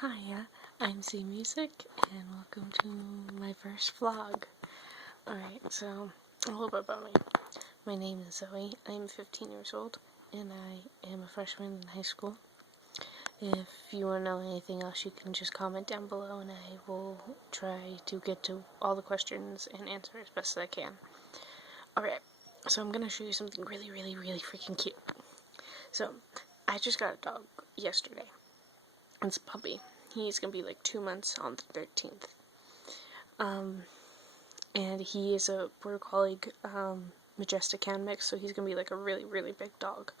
Hiya, I'm Z Music, and welcome to my first vlog. Alright, so a little bit about me. My name is Zoe, I'm 15 years old, and I am a freshman in high school. If you want to know anything else, you can just comment down below, and I will try to get to all the questions and answer as best as I can. Alright, so I'm going to show you something really freaking cute. So, I just got a dog yesterday. It's a puppy. He's gonna be like 2 months on the 13th. And he is a Border Collie, Majestic Can mix, so he's gonna be like a really big dog.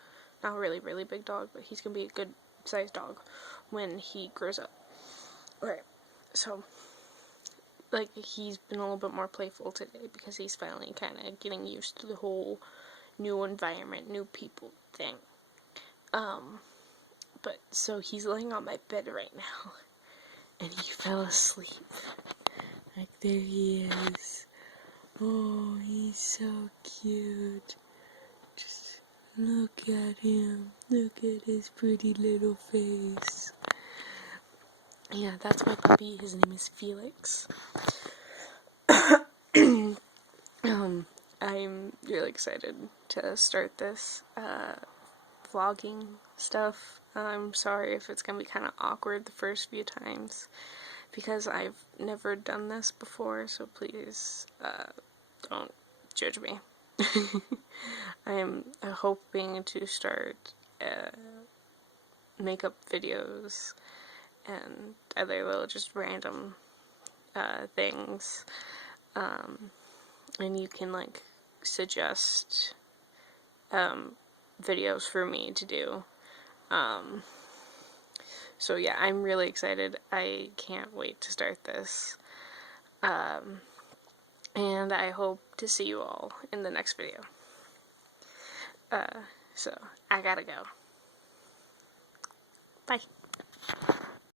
Not a really big dog, but he's gonna be a good sized dog when he grows up. Alright, so, like, he's been a little bit more playful today because he's finally kind of getting used to the whole new environment, new people thing. But, so he's laying on my bed right now, and he fell asleep. Like, there he is. Oh, he's so cute. Just look at him. Look at his pretty little face. Yeah, that's my puppy. His name is Felix. I'm really excited to start this vlogging stuff. I'm sorry if it's gonna be kind of awkward the first few times, because I've never done this before, so please don't judge me. I am hoping to start makeup videos and other little just random things, and you can like suggest videos for me to do. So yeah, I'm really excited. I can't wait to start this. And I hope to see you all in the next video. So, I gotta go. Bye.